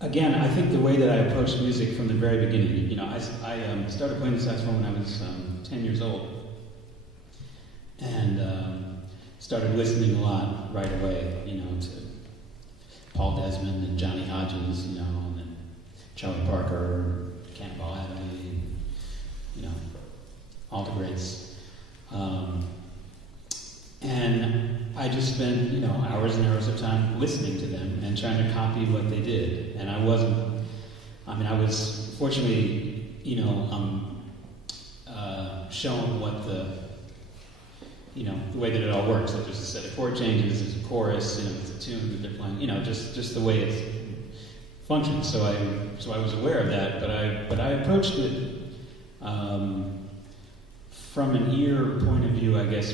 again, I think the way that I approached music from the very beginning, you know, I started playing the saxophone when I was 10 years old, and started listening a lot right away, you know, to Paul Desmond and Johnny Hodges, you know, and then Charlie Parker, Campbell Adderley, you know, all the greats. And I just spent, you know, hours and hours of time listening to them and trying to copy what they did. And I was fortunately, you know, shown what the way that it all works. That there's a set of chord changes, there's a chorus, you know, there's a tune that they're playing, you know, just the way it functions. So I was aware of that, but I approached it from an ear point of view, I guess,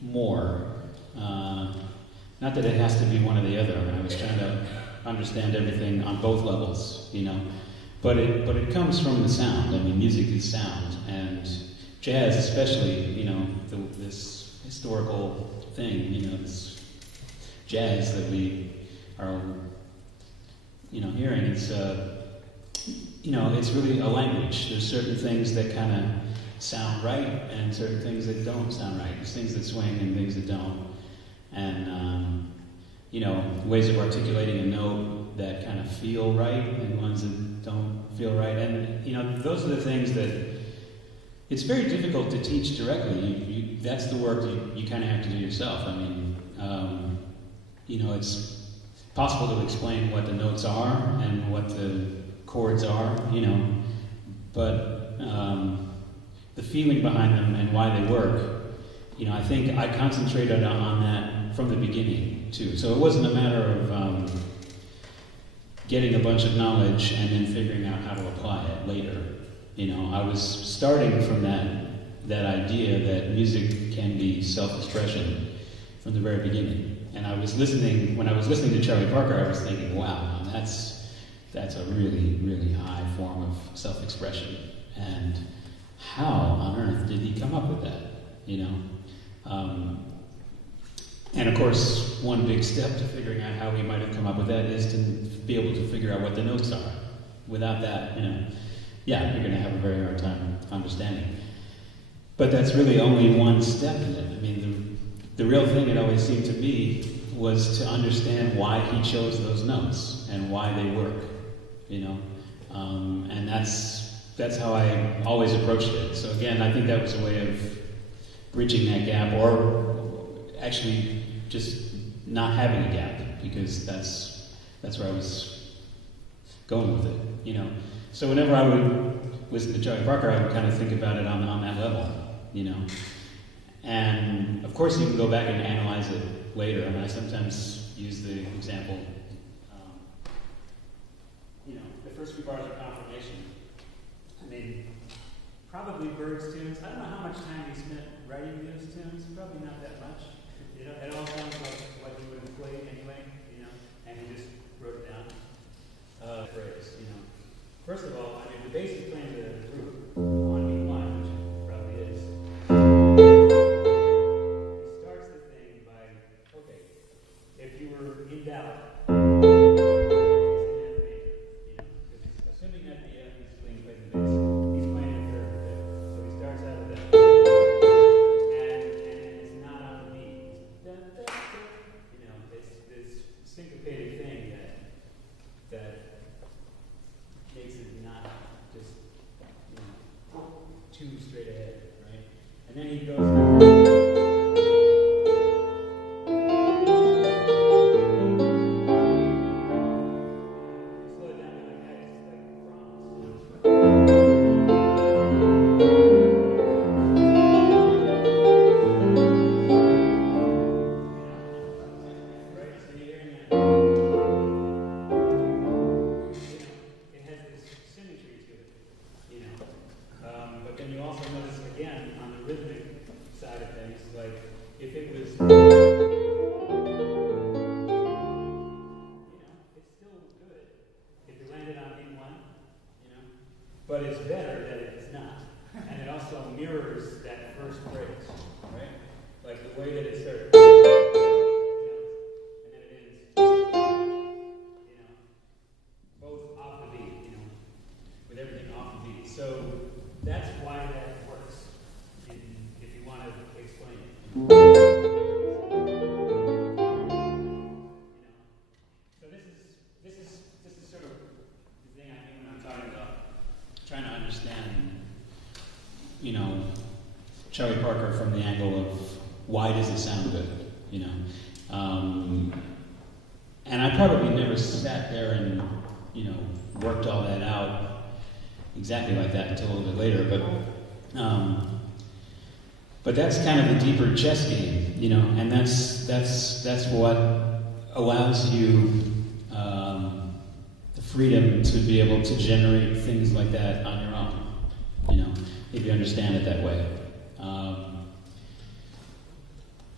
more. Not that it has to be one or the other. I mean, I was trying to understand everything on both levels, you know. But it comes from the sound. I mean, music is sound, and jazz, especially, you know, this historical thing, you know, this jazz that we are, you know, hearing. It's you know, it's really a language. There's certain things that kind of sound right, and certain things that don't sound right. There's things that swing and things that don't. And, you know, ways of articulating a note that kind of feel right and ones that don't feel right. And, you know, those are the things that it's very difficult to teach directly. That's the work you kind of have to do yourself. I mean, you know, it's possible to explain what the notes are and what the chords are, you know, but the feeling behind them and why they work, you know, I think I concentrated on that from the beginning, too. So it wasn't a matter of getting a bunch of knowledge and then figuring out how to apply it later. You know, I was starting from that idea that music can be self-expression from the very beginning. And I was listening, when I was listening to Charlie Parker, I was thinking, wow, that's a really, really high form of self-expression. And how on earth did he come up with that, you know? And of course, one big step to figuring out how he might have come up with that is to be able to figure out what the notes are. Without that, you know, yeah, you're going to have a very hard time understanding. But that's really only one step in it. I mean, the real thing, it always seemed to me, was to understand why he chose those notes and why they work, you know? And that's how I always approached it. So again, I think that was a way of bridging that gap, or actually just not having a gap, because that's where I was going with it, you know. So whenever I would listen to Charlie Parker, I would kind of think about it on that level, you know. And of course, you can go back and analyze it later. I mean, I sometimes use the example, you know, the first few bars of Confirmation. I mean, probably Berg's tunes. I don't know how much time he spent writing those tunes. Probably not that much. You know, it all sounds like what he would have played anyway. You know, and he just wrote it down. Phrase. You know, first of all, I mean, the basic plan of the group on B1, which it probably is, starts the thing by, okay, if you were in doubt. But it's better that it's not. And it also mirrors that first phrase, right? Like the way that it starts, you know, and then it ends, you know. you know, Charlie Parker from the angle of why does it sound good, you know? And I probably never sat there and, you know, worked all that out exactly like that until a little bit later, but that's kind of the deeper chess game, you know, and that's what allows you the freedom to be able to generate things like that on your own, you know, if you understand it that way.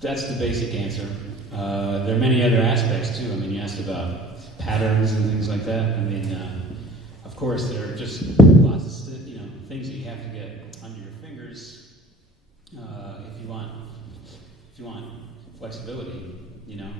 That's the basic answer. There are many other aspects too. I mean, you asked about patterns and things like that. I mean, of course, there are just lots of you know, things that you have to get under your fingers if you want flexibility, you know.